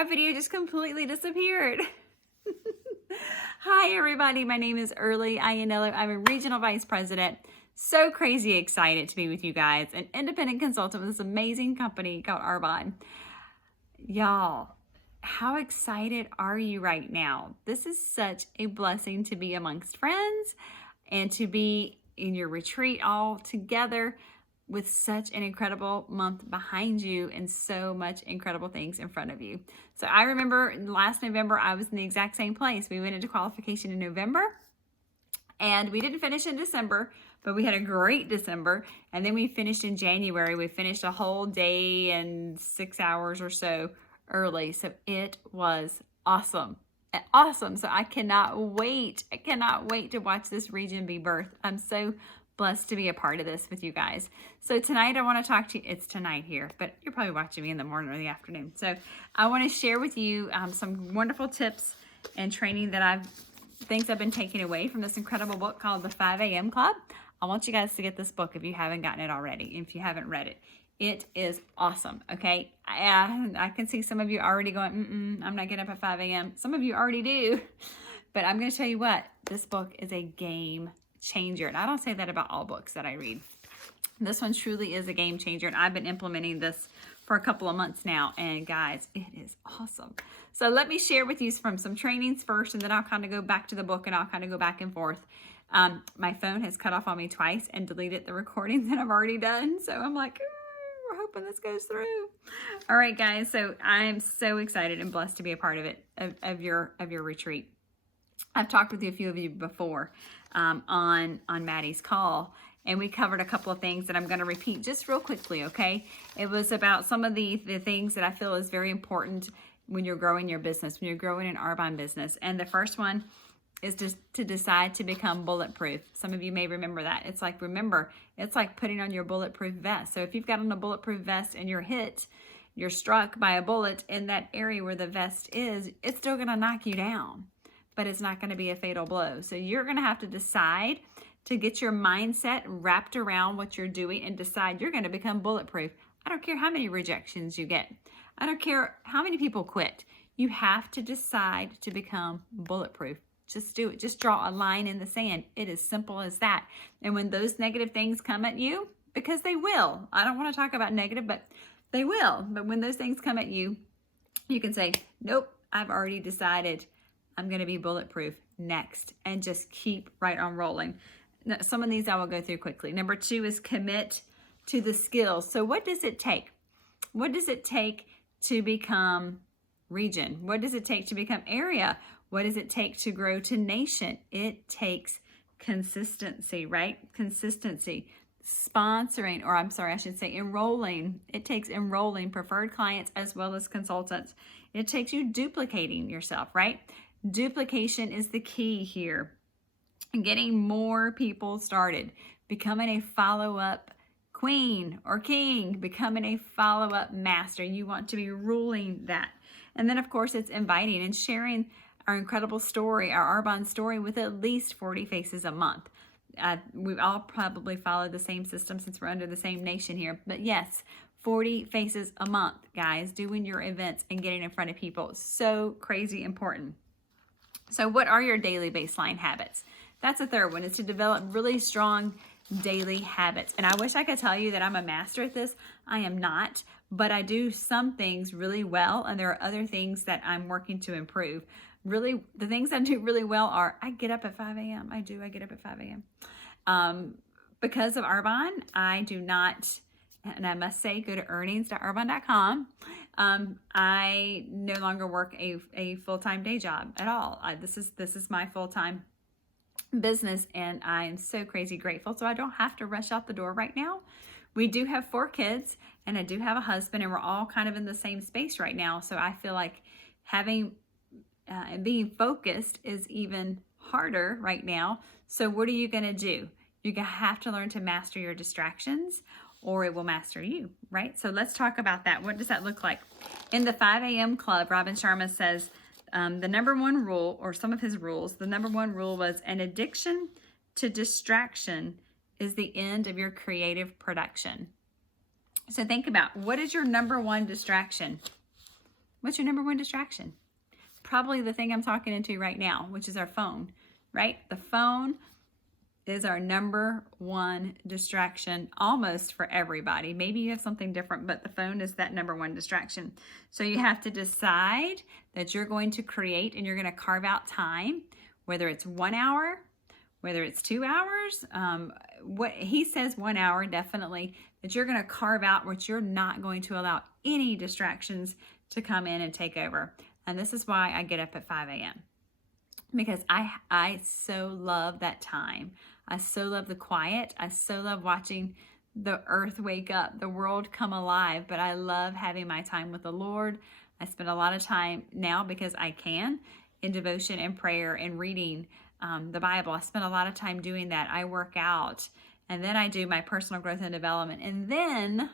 My video just completely disappeared. Hi everybody, my name is Early Iannello. I'm a Regional Vice President. So crazy excited to be with you guys, an independent consultant with this amazing company called Arbonne. Y'all, how excited are you right now? This is such a blessing to be amongst friends and to be in your retreat all together with such an incredible month behind you and so much incredible things in front of you. So I remember last November, I was in the exact same place. We went into qualification in November and we didn't finish in December, but we had a great December. And then we finished in January. We finished a whole day and 6 hours or so early. So it was awesome. Awesome. So I cannot wait. I cannot wait to watch this region be birthed. I'm so blessed to be a part of this with you guys. So tonight I want to talk to you. It's tonight here, but you're probably watching me in the morning or the afternoon. So I want to share with you some wonderful tips and training that things I've been taking away from this incredible book called The 5 a.m. Club. I want you guys to get this book if you haven't gotten it already, if you haven't read it. It is awesome, okay? I can see some of you already going, I'm not getting up at 5 a.m. Some of you already do, but I'm going to tell you what, this book is a game changer. And I don't say that about all books that I read. This one truly is a game changer, and I've been implementing this for a couple of months now, and guys, it is awesome. So let me share with you from some trainings first, and then I'll kind of go back to the book and I'll kind of go back and forth. My phone has cut off on me twice and deleted the recordings that I've already done. So I'm like, we're hoping this goes through. All right, guys. So I'm so excited and blessed to be a part of it, of your retreat. I've talked with a few of you before on Maddie's call, and we covered a couple of things that I'm going to repeat just real quickly, okay? It was about some of the things that I feel is very important when you're growing your business, when you're growing an Arbonne business. And the first one is to decide to become bulletproof. Some of you may remember that. It's like, remember, it's like putting on your bulletproof vest. So if you've got on a bulletproof vest and you're struck by a bullet in that area where the vest is, it's still going to knock you down, but it's not going to be a fatal blow. So you're going to have to decide to get your mindset wrapped around what you're doing and decide you're going to become bulletproof. I don't care how many rejections you get. I don't care how many people quit. You have to decide to become bulletproof. Just do it. Just draw a line in the sand. It is simple as that. And when those negative things come at you, because they will, I don't want to talk about negative, but they will. But when those things come at you, you can say, nope, I've already decided I'm going to be bulletproof next, and just keep right on rolling. Now, some of these I will go through quickly. Number 2 is commit to the skills. So what does it take? What does it take to become region? What does it take to become area? What does it take to grow to nation? It takes consistency, right? Consistency. Sponsoring, or I'm sorry, I should say enrolling. It takes enrolling preferred clients as well as consultants. It takes you duplicating yourself, right? Duplication is the key here. Getting more people started. Becoming a follow-up queen or king. Becoming a follow-up master. You want to be ruling that. And then, of course, it's inviting and sharing our incredible story, our Arbonne story, with at least 40 faces a month. We've all probably followed the same system since we're under the same nation here. But yes, 40 faces a month, guys, doing your events and getting in front of people. So crazy important. So what are your daily baseline habits? That's a third one, is to develop really strong daily habits. And I wish I could tell you that I'm a master at this. I am not, but I do some things really well, and there are other things that I'm working to improve. Really, the things I do really well are I get up at 5 a.m. I get up at 5 a.m. Because of Arbonne, I do not, and I must say, go to earnings.arbonne.com. I no longer work a full-time day job at all. This is my full-time business, and I am so crazy grateful. So I don't have to rush out the door right now. We do have 4 kids, and I do have a husband, and we're all kind of in the same space right now. So I feel like having and being focused is even harder right now. So what are you going to do? You're going to have to learn to master your distractions, or it will master you, right? So let's talk about that. What does that look like? In the 5 a.m. Club, Robin Sharma says the number one rule, or some of his rules, the number one rule was an addiction to distraction is the end of your creative production. So think about, what is your number one distraction? What's your number one distraction? Probably the thing I'm talking into right now, which is our phone, right? The phone is our number one distraction almost for everybody. Maybe you have something different, but the phone is that number one distraction. So you have to decide that you're going to create and you're going to carve out time, whether it's 1 hour, whether it's 2 hours. What he says 1 hour, definitely, that you're going to carve out what you're not going to allow any distractions to come in and take over. And this is why I get up at 5 a.m. because I so love that time. I so love the quiet. I so love watching the earth wake up, the world come alive, but I love having my time with the Lord. I spend a lot of time now because I can in devotion and prayer and reading the Bible. I spend a lot of time doing that. I work out, and then I do my personal growth and development, and then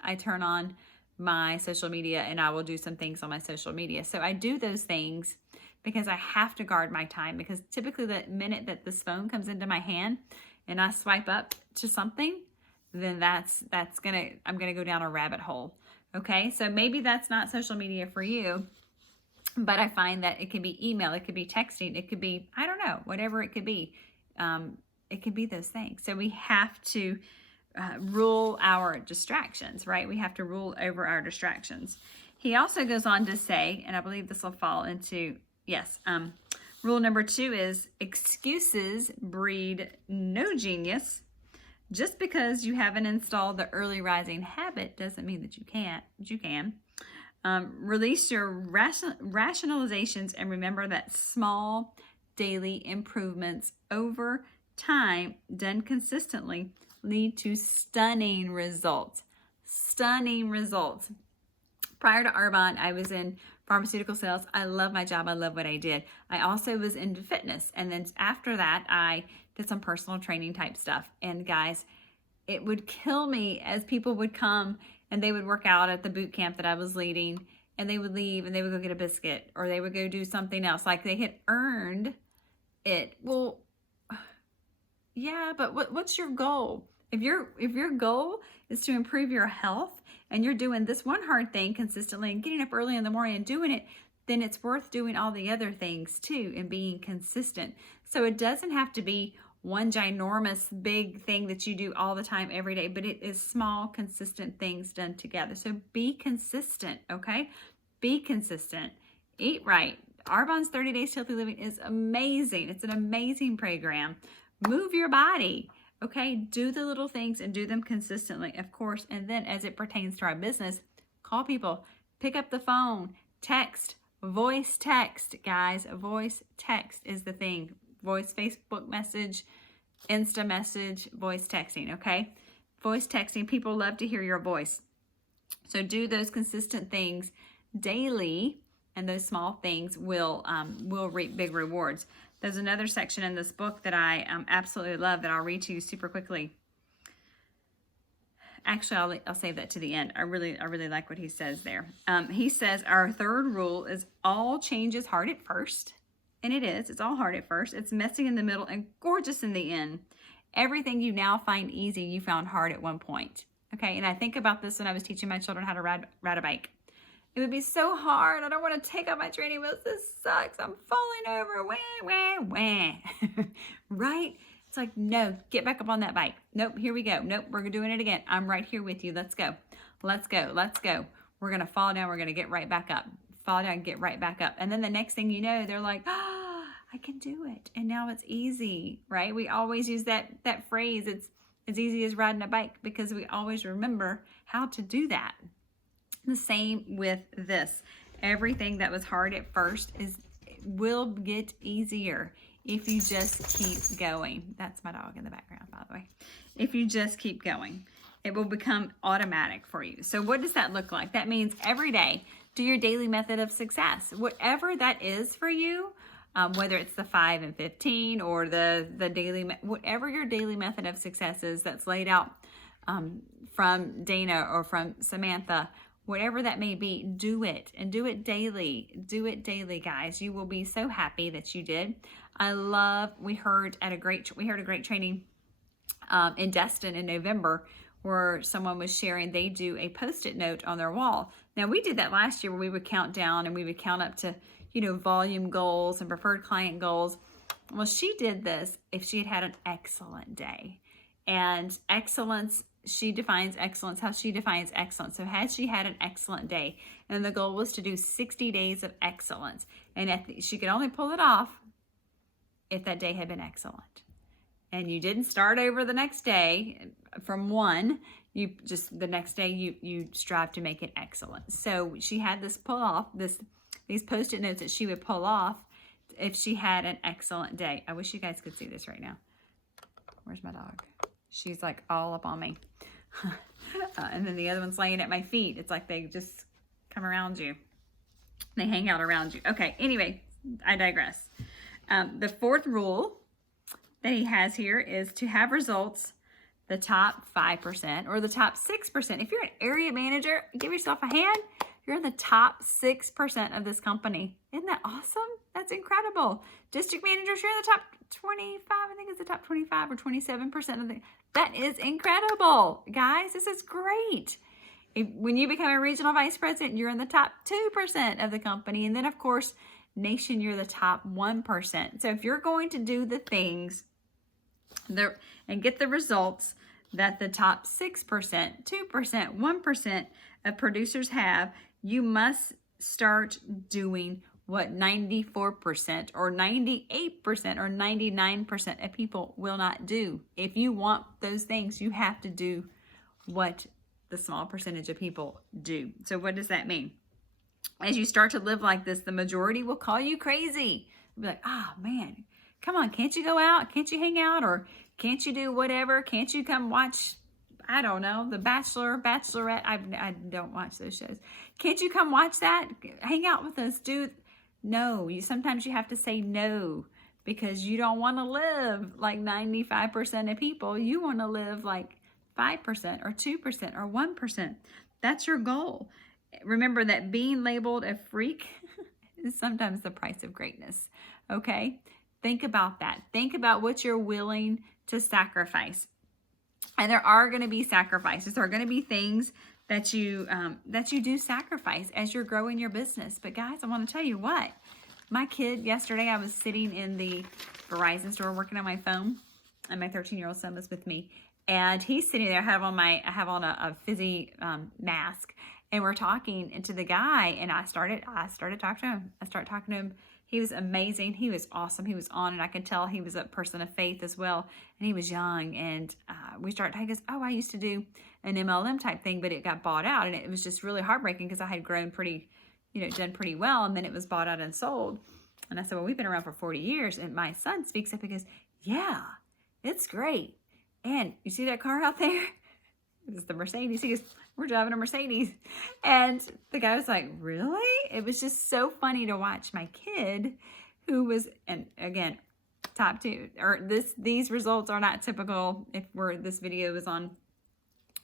I turn on my social media and I will do some things on my social media. So I do those things because I have to guard my time, because typically the minute that this phone comes into my hand and I swipe up to something, then I'm gonna go down a rabbit hole. Okay, so maybe that's not social media for you, but I find that it can be email, it could be texting, it could be, I don't know, whatever it could be. It could be those things. So we have to rule our distractions, right? We have to rule over our distractions. He also goes on to say, and I believe this will fall into, rule number 2 is excuses breed no genius. Just because you haven't installed the early rising habit doesn't mean that you can't. You can. Release your rationalizations and remember that small daily improvements over time, done consistently, lead to stunning results. Stunning results. Prior to Arbonne, I was in pharmaceutical sales. I love my job. I love what I did. I also was into fitness. And then after that, I did some personal training type stuff. And guys, it would kill me as people would come and they would work out at the boot camp that I was leading, and they would leave and they would go get a biscuit, or they would go do something else. Like they had earned it. Well, yeah, but what's your goal? If your goal is to improve your health and you're doing this one hard thing consistently and getting up early in the morning and doing it, then it's worth doing all the other things too and being consistent. So it doesn't have to be one ginormous big thing that you do all the time every day, but it is small, consistent things done together. So be consistent, okay? Be consistent. Eat right. Arbonne's 30 Days to Healthy Living is amazing. It's an amazing program. Move your body. Okay, do the little things and do them consistently, of course. And then as it pertains to our business, call people, pick up the phone, text, voice text, guys. Voice text is the thing. Voice Facebook message, Insta message, voice texting, okay? Voice texting, people love to hear your voice. So do those consistent things daily, and those small things will reap big rewards. There's another section in this book that I absolutely love that I'll read to you super quickly. Actually, I'll save that to the end. I really like what he says there. He says our third rule is all change is hard at first. And it is. It's all hard at first. It's messy in the middle and gorgeous in the end. Everything you now find easy, you found hard at one point. Okay, and I think about this when I was teaching my children how to ride a bike. It would be so hard. I don't want to take off my training wheels. This sucks. I'm falling over. Wah, wah, wah. Right? It's like, no, get back up on that bike. Nope, here we go. Nope, we're doing it again. I'm right here with you. Let's go. Let's go. Let's go. We're going to fall down. We're going to get right back up. Fall down, get right back up. And then the next thing you know, they're like, oh, I can do it. And now it's easy, right? We always use that phrase. It's as easy as riding a bike, because we always remember how to do that. The same with this. Everything that was hard at first will get easier if you just keep going. That's my dog in the background, by the way. If you just keep going, it will become automatic for you. So what does that look like? That means every day, do your daily method of success. Whatever that is for you, whether it's the 5 and 15 or the daily, whatever your daily method of success is that's laid out from Dana or from Samantha, whatever that may be, do it, and do it daily. Do it daily, guys. You will be so happy that you did. We heard a great training in Destin in November or someone was sharing, they do a Post-it note on their wall. Now, we did that last year where we would count down and we would count up to, volume goals and preferred client goals. Well, she did this if she had had an excellent day. And excellence, she defines excellence how she defines excellence. So had she had an excellent day, and the goal was to do 60 days of excellence, and she could only pull it off if that day had been excellent. And you didn't start over the next day from 1. You just, the next day you strive to make it excellent. So she had this pull off, these Post-it notes that she would pull off if she had an excellent day. I wish you guys could see this right now. Where's my dog? She's like all up on me. And then the other one's laying at my feet. It's like they just come around you. They hang out around you. Okay, anyway, I digress. The fourth rule that he has here is to have results the top 5% or the top 6%. If you're an area manager, give yourself a hand. You're in the top 6% of this company. Isn't that awesome? That's incredible. District managers, you're in the top 25. I think it's the top 25 or 27% of the. That is incredible, guys. This is great. When you become a regional vice president, you're in the top 2% of the company. And then, of course, nation, you're the top 1%. So if you're going to do the things and get the results that the top 6%, 2%, 1% of producers have, you must start doing what 94% or 98% or 99% of people will not do. If you want those things, you have to do what the small percentage of people do. So what does that mean? As you start to live like this, the majority will call you crazy. They'll be like, oh man, come on, can't you go out? Can't you hang out? Or can't you do whatever? Can't you come watch, I don't know, The Bachelor, Bachelorette? I don't watch those shows. Can't you come watch that? Hang out with us, dude. No, sometimes you have to say no because you don't want to live like 95% of people. You want to live like 5% or 2% or 1%. That's your goal. Remember that being labeled a freak is sometimes the price of greatness, okay? Think about that. Think about what you're willing to sacrifice. And there are going to be sacrifices. There are going to be things that you do sacrifice as you're growing your business. But guys, I want to tell you what. My kid, yesterday, I was sitting in the Verizon store working on my phone, and my 13-year-old son was with me. And he's sitting there. I have on a fizzy mask, and we're talking to the guy. And I started talking to him. I started talking to him. He was amazing. He was awesome. He was on, and I could tell he was a person of faith as well. And he was young, and we started. He goes, "Oh, I used to do an MLM type thing, but it got bought out, and it was just really heartbreaking because I had grown pretty, done pretty well, and then it was bought out and sold." And I said, "Well, we've been around for 40 years." And my son speaks up and goes, "Yeah, it's great. And you see that car out there? It's the Mercedes." He goes, "We're driving a Mercedes." And the guy was like, "Really?" It was just so funny to watch my kid, who was, and again, top 2, or these results are not typical. If this video is on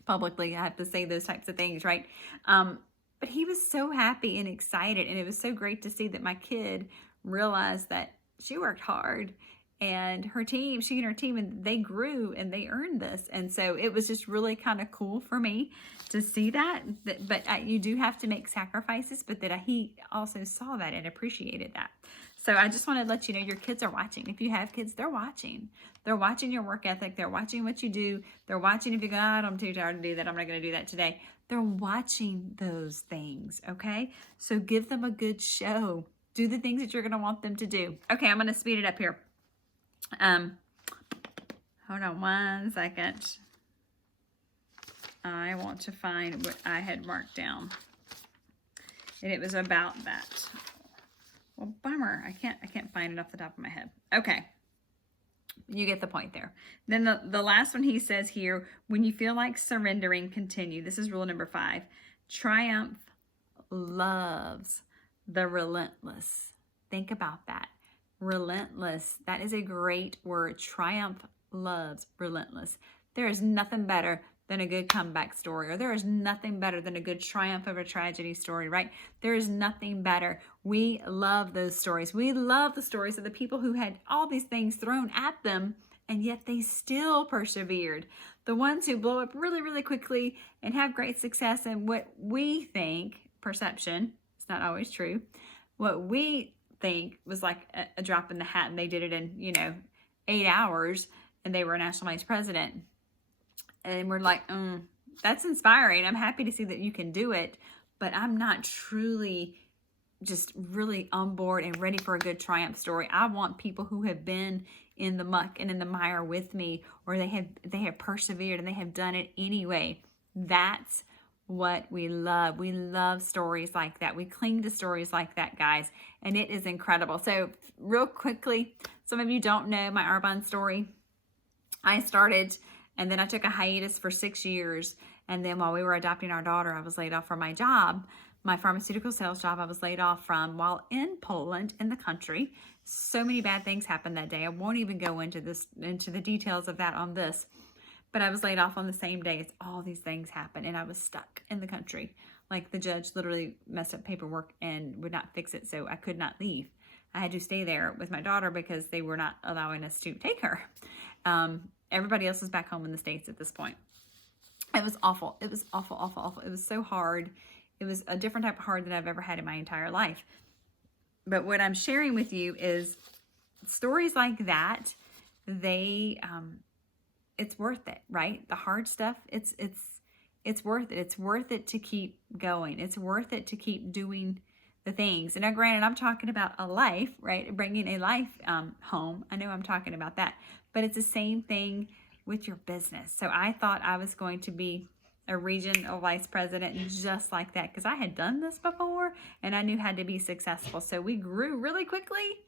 publicly, I have to say those types of things, right? But he was so happy and excited, and it was so great to see that my kid realized that she worked hard, and she and her team, and they grew and they earned this. And so it was just really kind of cool for me to see that. But you do have to make sacrifices, but that he also saw that and appreciated that. So I just want to let you know your kids are watching. If you have kids, they're watching. They're watching your work ethic. They're watching what you do. They're watching if you go, I'm too tired to do that. I'm not going to do that today. They're watching those things, okay? So give them a good show. Do the things that you're going to want them to do. Okay, I'm going to speed it up here. Hold on 1 second. I want to find what I had marked down, and it was about that. Well, bummer. I can't find it off the top of my head. Okay. You get the point there. Then the last one he says here, when you feel like surrendering, continue. This is rule number 5. Triumph loves the relentless. Think about that. Relentless. That is a great word. Triumph loves relentless. There is nothing better than a good comeback story, or there is nothing better than a good triumph over tragedy story, right? There is nothing better. We love those stories. We love the stories of the people who had all these things thrown at them and yet they still persevered. The ones who blow up really, really quickly and have great success in what we think, perception, it's not always true, what we think was like a drop in the hat, and they did it in, 8 hours, and they were a national vice president. And we're like, that's inspiring. I'm happy to see that you can do it, but I'm not truly just really on board and ready for a good triumph story. I want people who have been in the muck and in the mire with me, or they have persevered and they have done it anyway. That's what we love. We love stories like that. We cling to stories like that, guys, and it is incredible. So real quickly, some of you don't know my Arbonne story. I started, and then I took a hiatus for 6 years. And then while we were adopting our daughter, I was laid off from my job, my pharmaceutical sales job. I was laid off from while in Poland, in the country. So many bad things happened that day. I won't even go into the details of that on this. But I was laid off on the same day as all these things happened, and I was stuck in the country. Like, the judge literally messed up paperwork and would not fix it, so I could not leave. I had to stay there with my daughter because they were not allowing us to take her. Everybody else was back home in the States at this point. It was awful. It was awful, awful, awful. It was so hard. It was a different type of hard than I've ever had in my entire life. But what I'm sharing with you is stories like that. It's worth it, right? The hard stuff, it's worth it. It's worth it to keep going. It's worth it to keep doing the things. And now, granted, I'm talking about a life, right? Bringing a life home. I know I'm talking about that, but it's the same thing with your business. So I thought I was going to be a regional vice president just like that, because I had done this before and I knew how to be successful. So we grew really quickly,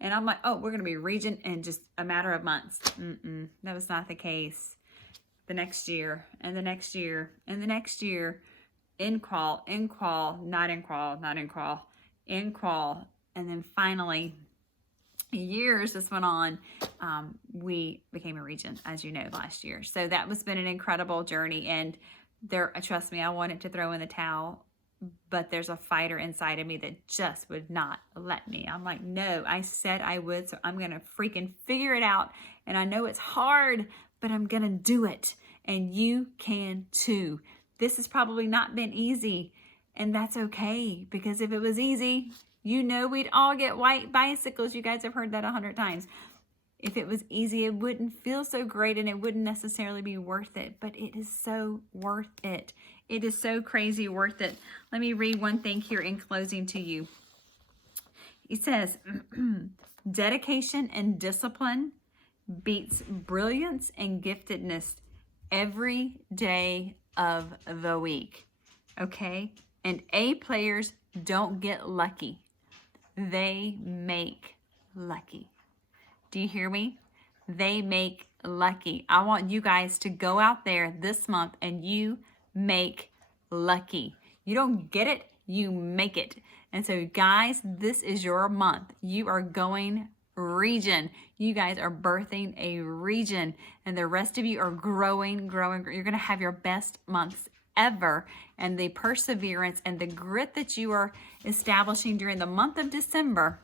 and I'm like, oh, we're going to be region in just a matter of months. That was not the case. The next year, and the next year, and the next year, in qual, not in qual, and then finally, years just went on, we became a region, as you know, last year. So that was been an incredible journey, and trust me, I wanted to throw in the towel, but there's a fighter inside of me that just would not let me. I'm like, no, I said I would, so I'm gonna freaking figure it out. And I know it's hard, but I'm gonna do it, and you can too. This has probably not been easy, and that's okay, because if it was easy, we'd all get white bicycles. You guys have heard that 100 times. If it was easy, it wouldn't feel so great, and it wouldn't necessarily be worth it, but it is so worth it. It is so crazy worth it. Let me read one thing here in closing to you. It says, dedication and discipline beats brilliance and giftedness every day of the week. Okay? And A players don't get lucky. They make lucky. Do you hear me? They make lucky. I want you guys to go out there this month and you make lucky. You don't get it, you make it. And so, guys, this is your month. You are going region. You guys are birthing a region, and the rest of you are growing. You're going to have your best months ever, and the perseverance and the grit that you are establishing during the month of December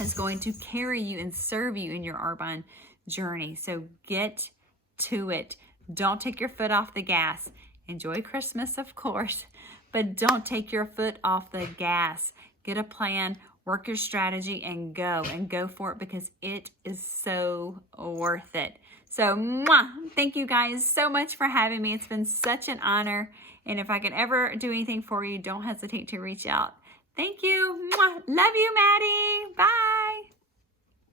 is going to carry you and serve you in your Arbonne journey. So get to it. Don't take your foot off the gas. Enjoy Christmas, of course, but don't take your foot off the gas. Get a plan, work your strategy, and go for it, because it is so worth it. So, thank you guys so much for having me. It's been such an honor. And if I can ever do anything for you, don't hesitate to reach out. Thank you. Love you, Maddie.